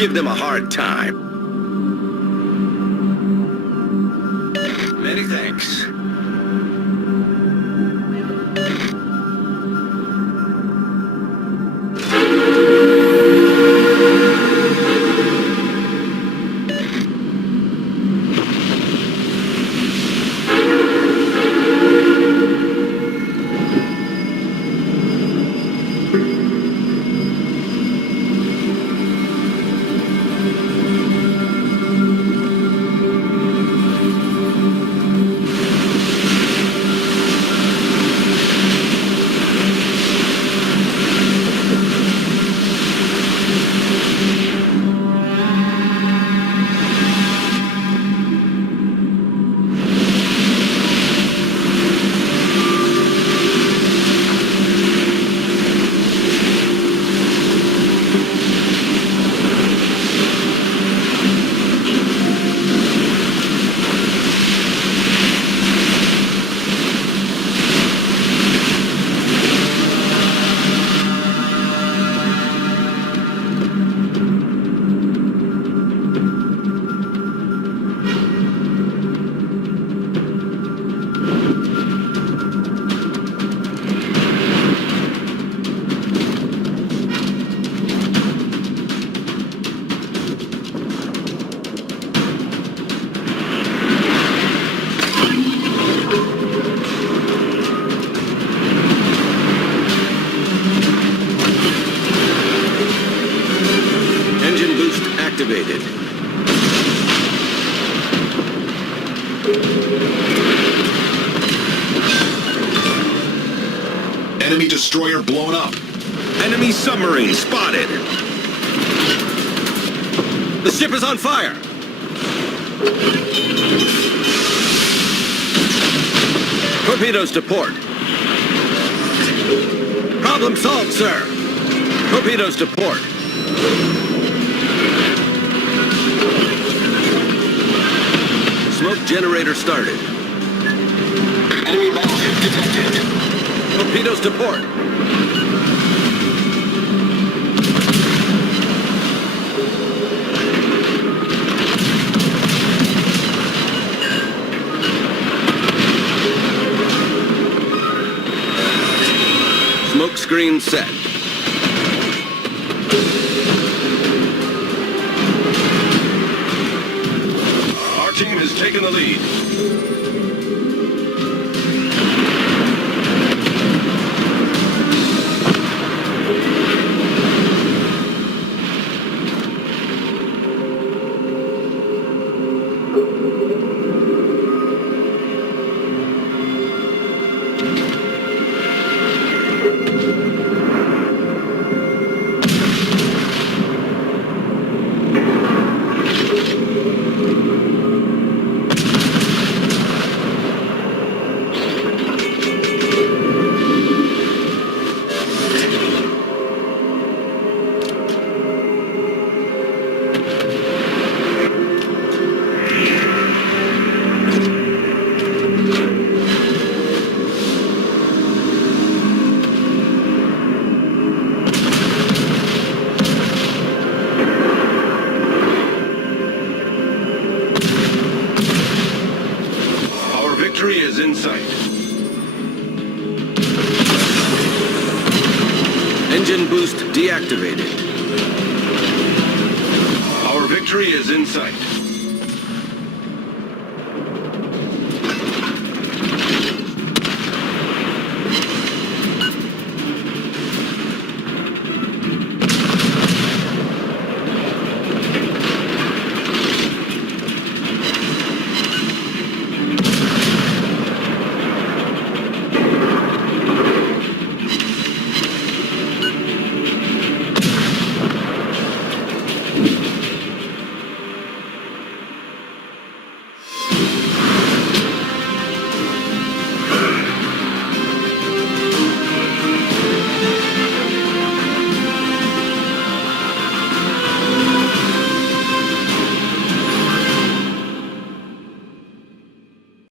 give them a hard time. Many thanks. Engine boost activated. Enemy destroyer blown up. Enemy submarine spotted. The ship is on fire. Torpedoes to port. Problem solved, sir. Torpedoes to port. Smoke generator started. Enemy battleship detected. Torpedoes to port. Smoke screen set. Our team has taken the lead. Victory is in sight. Engine boost deactivated. Our victory is in sight.